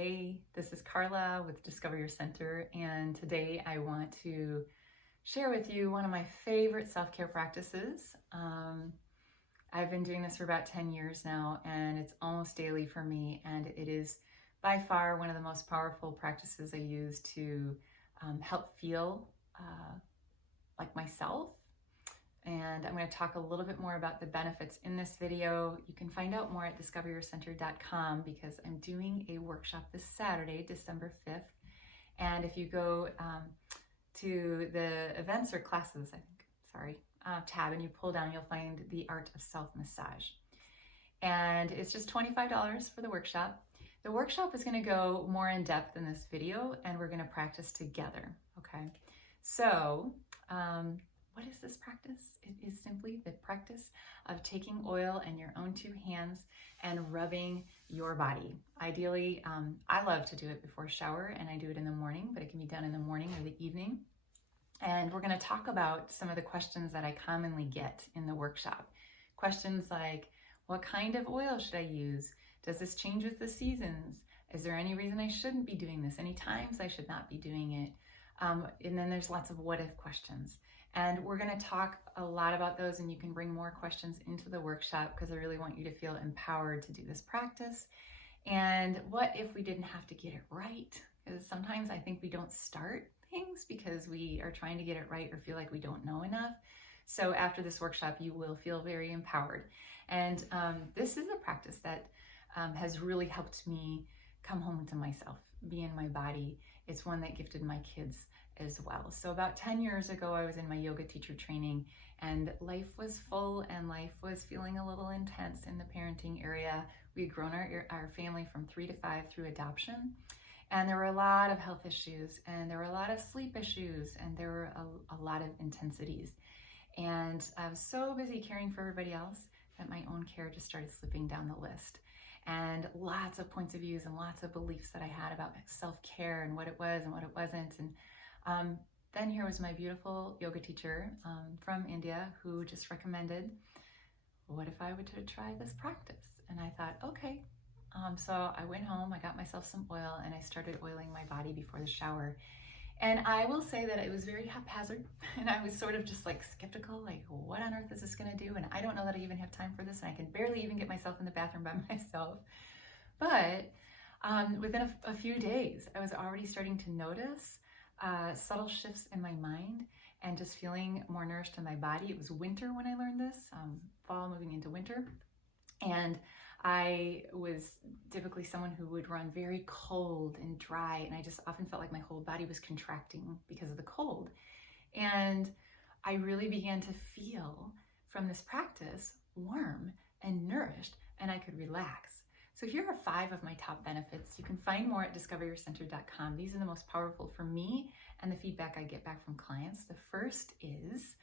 Hey, this is Carla with Discover Your Center, and today I want to share with you one of my favorite self-care practices. I've been doing this for about 10 years now, and it's almost daily for me, and it is by far one of the most powerful practices I use to help feel like myself. And I'm going to talk a little bit more about the benefits in this video. You can find out more at discoveryourcenter.com because I'm doing a workshop this Saturday, December 5th. And if you go to the events or classes, tab, and you pull down, you'll find the art of self-massage. And it's just $25 for the workshop. The workshop is going to go more in depth in this video, and we're going to practice together, okay? So, what is this practice? It is simply the practice of taking oil in your own two hands and rubbing your body. Ideally, I love to do it before a shower, and I do it in the morning, but it can be done in the morning or the evening. And we're going to talk about some of the questions that I commonly get in the workshop. Questions like, what kind of oil should I use? Does this change with the seasons? Is there any reason I shouldn't be doing this? Any times I should not be doing it? And then there's lots of what if questions. And we're going to talk a lot about those, and you can bring more questions into the workshop because I really want you to feel empowered to do this practice. And what if we didn't have to get it right? Because sometimes I think we don't start things because we are trying to get it right or feel like we don't know enough. So after this workshop, you will feel very empowered. And this is a practice that has really helped me come home to myself, be in my body. It's one that gifted my kids as well. So about 10 years ago, I was in my yoga teacher training, and life was full and life was feeling a little intense in the parenting area. We had grown our family from 3 to 5 through adoption, and there were a lot of health issues, and there were a lot of sleep issues, and there were a lot of intensities. And I was so busy caring for everybody else that my own care just started slipping down the list. And lots of points of views and lots of beliefs that I had about self-care and what it was and what it wasn't. And then here was my beautiful yoga teacher from India who just recommended, what if I were to try this practice? And I thought, okay. So I went home, I got myself some oil, and I started oiling my body before the shower. And I will say that it was very haphazard, and I was sort of just like skeptical, like, what on earth is this going to do? And I don't know that I even have time for this, and I can barely even get myself in the bathroom by myself. But within a few days, I was already starting to notice subtle shifts in my mind and just feeling more nourished in my body. It was winter when I learned this, fall moving into winter. And I was typically someone who would run very cold and dry, and I just often felt like my whole body was contracting because of the cold. And I really began to feel from this practice warm and nourished, and I could relax. So here are 5 of my top benefits. You can find more at discoveryourcenter.com. These are the most powerful for me and the feedback I get back from clients. The first is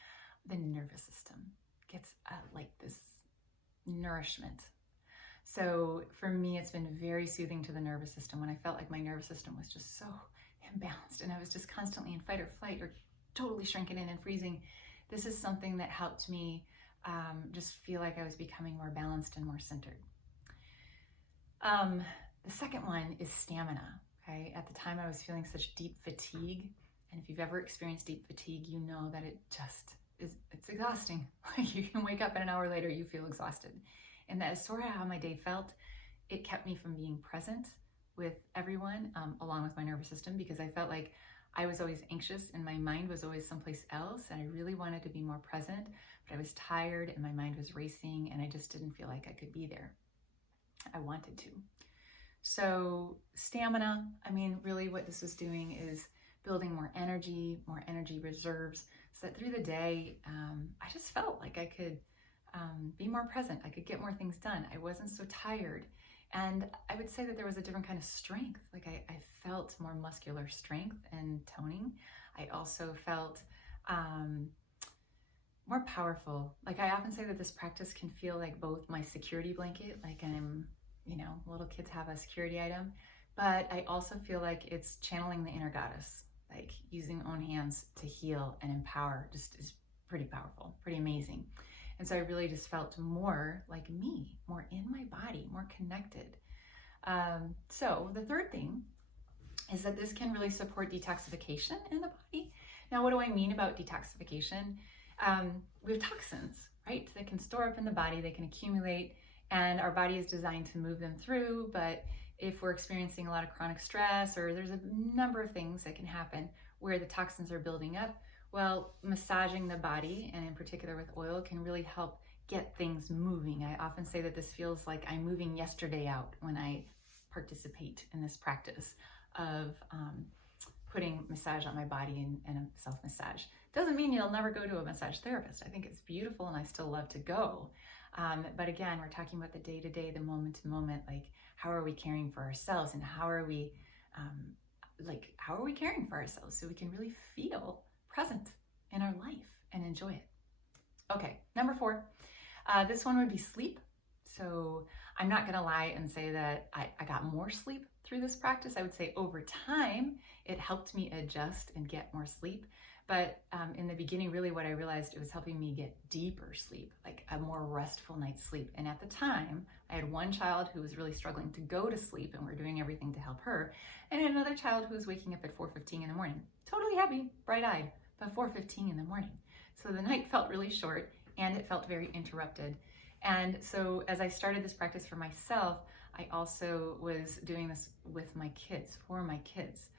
the nervous system gets like this nourishment. So for me, it's been very soothing to the nervous system when I felt like my nervous system was just so imbalanced and I was just constantly in fight or flight or totally shrinking in and freezing. This is something that helped me just feel like I was becoming more balanced and more centered. The second one is stamina. Okay, at the time I was feeling such deep fatigue, and if you've ever experienced deep fatigue, you know that it just it's exhausting. Like you can wake up and an hour later you feel exhausted. And that is sort of how my day felt. It kept me from being present with everyone, along with my nervous system, because I felt like I was always anxious and my mind was always someplace else, and I really wanted to be more present, but I was tired and my mind was racing and I just didn't feel like I could be there. I wanted to. So stamina, I mean, really what this is doing is building more energy reserves, so that through the day, I just felt like I could be more present. I could get more things done. I wasn't so tired. And I would say that there was a different kind of strength. Like I felt more muscular strength and toning. I also felt more powerful. Like I often say that this practice can feel like both my security blanket, like I'm, little kids have a security item, but I also feel like it's channeling the inner goddess, like using own hands to heal and empower just is pretty powerful, pretty amazing. And so I really just felt more like me, more in my body, more connected. So the third thing is that this can really support detoxification in the body. Now, what do I mean about detoxification? We have toxins, right? That can store up in the body, they can accumulate, and our body is designed to move them through. But if we're experiencing a lot of chronic stress, or there's a number of things that can happen where the toxins are building up, well, massaging the body, and in particular with oil, can really help get things moving. I often say that this feels like I'm moving yesterday out when I participate in this practice of putting massage on my body and a self-massage. Doesn't mean you'll never go to a massage therapist. I think it's beautiful and I still love to go. But again, we're talking about the day-to-day, the moment-to-moment, like how are we caring for ourselves, and how are we caring for ourselves so we can really feel present in our life and enjoy it. Okay, number 4, this one would be sleep. So I'm not gonna lie and say that I got more sleep through this practice. I would say over time, it helped me adjust and get more sleep. But in the beginning, really what I realized, it was helping me get deeper sleep, like a more restful night's sleep. And at the time, I had one child who was really struggling to go to sleep, and we're doing everything to help her. And another child who was waking up at 4:15 in the morning, totally happy, bright-eyed, but 4:15 in the morning. So the night felt really short, and it felt very interrupted. And so as I started this practice for myself, I also was doing this with my kids, for my kids,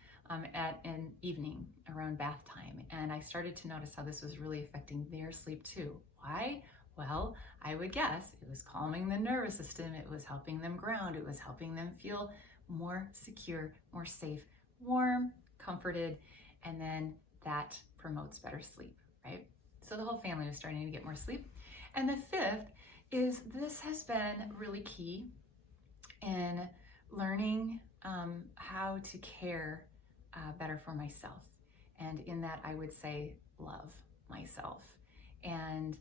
at an evening around bath time. And I started to notice how this was really affecting their sleep too. Why? Well, I would guess it was calming the nervous system. It was helping them ground. It was helping them feel more secure, more safe, warm, comforted. And then that promotes better sleep, right? So the whole family was starting to get more sleep. And the 5th is, this has been really key in learning how to care better for myself. And in that, I would say love myself, and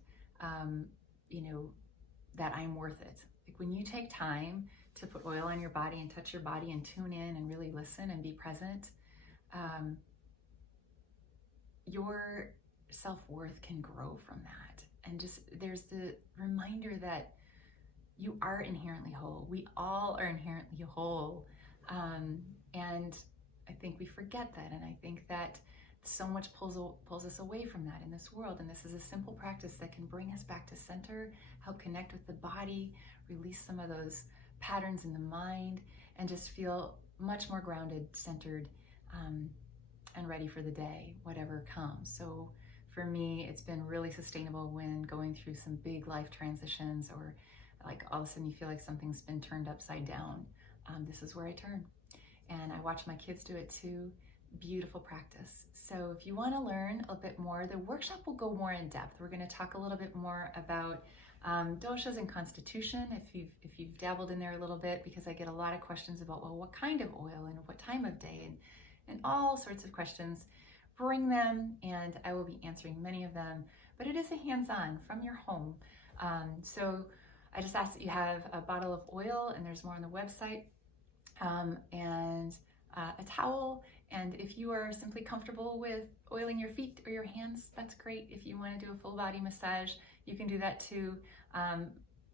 that I'm worth it. Like when you take time to put oil on your body and touch your body and tune in and really listen and be present, your self-worth can grow from that. And just there's the reminder that you are inherently whole. We all are inherently whole. And I think we forget that. And I think that so much pulls us away from that in this world. And this is a simple practice that can bring us back to center, help connect with the body, release some of those patterns in the mind, and just feel much more grounded, centered, and ready for the day, whatever comes. So for me, it's been really sustainable when going through some big life transitions, or like all of a sudden you feel like something's been turned upside down. This is where I turn. And I watch my kids do it too. Beautiful practice. So if you want to learn a bit more, the workshop will go more in depth. We're going to talk a little bit more about doshas and constitution, if you've dabbled in there a little bit, because I get a lot of questions about, well, what kind of oil and what time of day, and all sorts of questions. Bring them, and I will be answering many of them. But it is a hands-on from your home. So I just ask that you have a bottle of oil, and there's more on the website, and a towel. And if you are simply comfortable with oiling your feet or your hands, that's great. If you want to do a full body massage, you can do that too.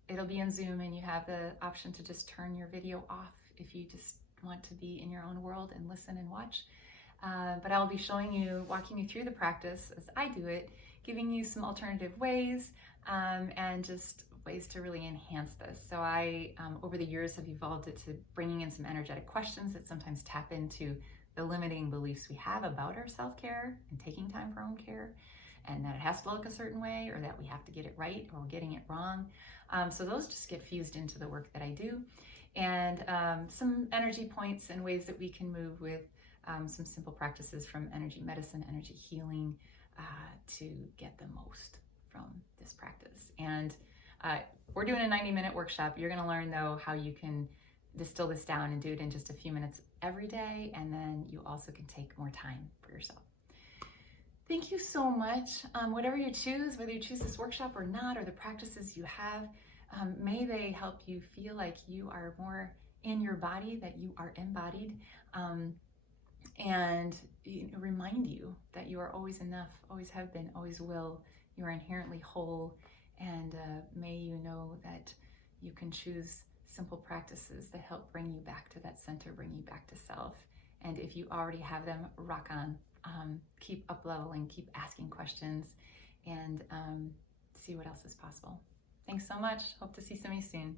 It'll be in Zoom, and you have the option to just turn your video off if you just want to be in your own world and listen and watch. But I'll be walking you through the practice as I do it, giving you some alternative ways, and just ways to really enhance this. So I, over the years, have evolved it to bringing in some energetic questions that sometimes tap into the limiting beliefs we have about our self-care and taking time for our own care, and that it has to look a certain way, or that we have to get it right, or we're getting it wrong. So those just get fused into the work that I do, and some energy points and ways that we can move with some simple practices from energy medicine, energy healing, to get the most from this practice. And we're doing a 90-minute workshop. You're going to learn, though, how you can distill this down and do it in just a few minutes every day, and then you also can take more time for yourself. Thank you so much. Whatever you choose, whether you choose this workshop or not, or the practices you have, may they help you feel like you are more in your body, that you are embodied, and remind you that you are always enough, always have been, always will. You are inherently whole, and may you know that you can choose simple practices that help bring you back to that center, bring you back to self. And if you already have them, rock on. Keep up leveling, keep asking questions, and see what else is possible. Thanks so much. Hope to see some of you soon.